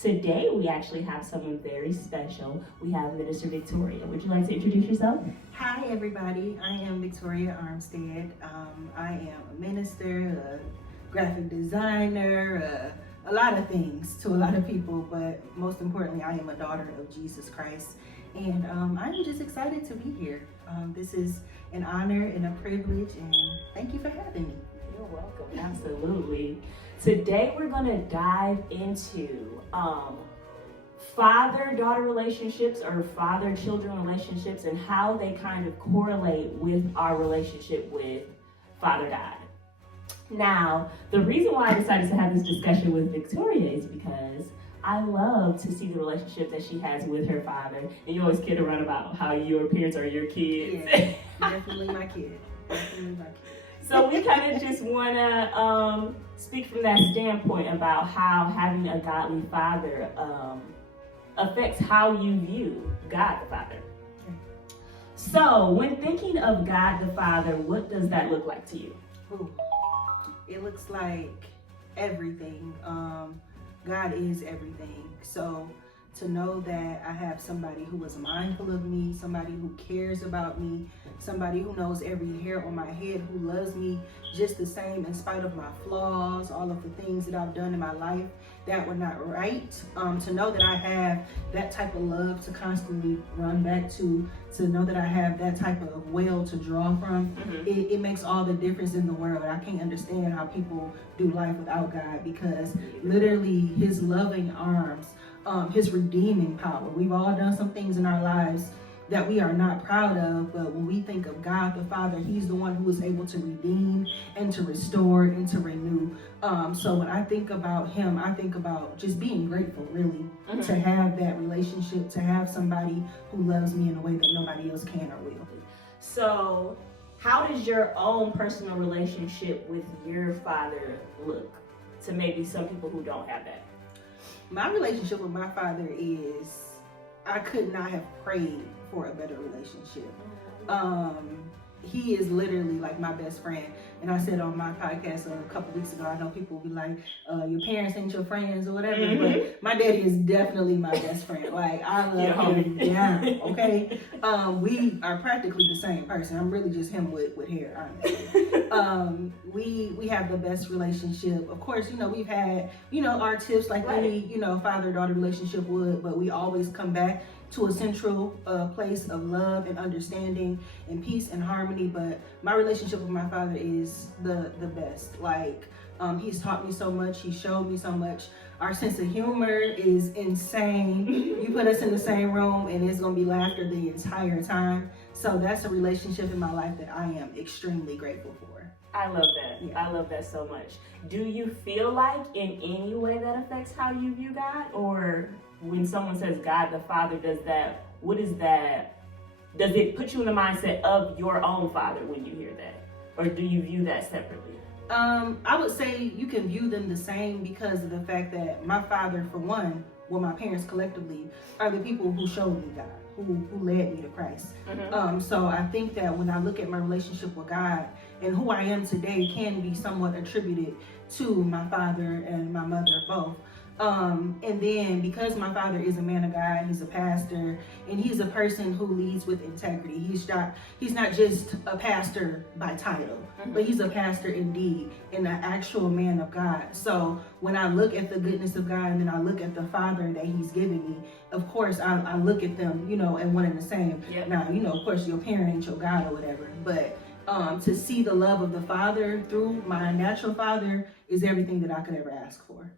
Today we actually have someone very special. We have Minister Victoria. Would you like to introduce yourself? Hi everybody, I am Victoria Armstead. I am a minister, a graphic designer, a lot of things to a lot of people, but most importantly, I am a daughter of Jesus Christ. And I'm just excited to be here. This is an honor and a privilege, and thank you for having me. You're welcome, absolutely. Today we're gonna dive into father-daughter relationships or father-children relationships and how they kind of correlate with our relationship with Father-God. Now, the reason why I decided to have this discussion with Victoria is because I love to see the relationship that she has with her father. And you always kid around about how your parents are your kids. Yeah, definitely my kid. Definitely my kid. So we kind of just want to speak from that standpoint about how having a godly father affects how you view God the Father. So when thinking of God the Father, what does that look like to you? Ooh, it looks like everything. God is everything. So to know that I have somebody who is mindful of me, somebody who cares about me, somebody who knows every hair on my head, who loves me just the same in spite of my flaws, all of the things that I've done in my life that were not right. To know that I have that type of love to constantly run back to know that I have that type of well to draw from, it makes all the difference in the world. I can't understand how people do life without God, because literally his loving arms, his redeeming power. We've all done some things in our lives that we are not proud of, but when we think of God the Father, he's the one who is able to redeem and to restore and to renew. So when I think about him, I think about just being grateful, really, to have that relationship, to have somebody who loves me in a way that nobody else can or will. So how does your own personal relationship with your father look to maybe some people who don't have that? My relationship with my father is, I could not have prayed for a better relationship. He is literally like my best friend. And I said on my podcast a couple weeks ago, I know people will be like, your parents ain't your friends or whatever, but my daddy is definitely my best friend. Like, I love him down, okay? We are practically the same person. I'm really just him with hair, honestly. We have the best relationship. Of course, we've had, our tips like any, father-daughter relationship would, but we always come back to a central place of love and understanding and peace and harmony. But my relationship with my father is the best. Like, he's taught me so much, he showed me so much. Our sense of humor is insane. You put us in the same room and it's gonna be laughter the entire time. So that's a relationship in my life that I am extremely grateful for. I love that. Yeah. I love that so much. Do you feel like in any way that affects how you view God? Or when someone says God the Father, does it put you in the mindset of your own father when you hear that? Or do you view that separately? I would say you can view them the same because of the fact that my father, for one, well, my parents collectively, are the people who showed me God, who led me to Christ. So I think that when I look at my relationship with God and who I am today can be somewhat attributed to my father and my mother both. And then because my father is a man of God, he's a pastor, and he's a person who leads with integrity. He's not just a pastor by title, but he's a pastor indeed and an actual man of God. So when I look at the goodness of God and then I look at the father that he's given me, of course I look at them, and one and the same. Yep. Now, of course your parent ain't your God or whatever, but to see the love of the father through my natural father is everything that I could ever ask for.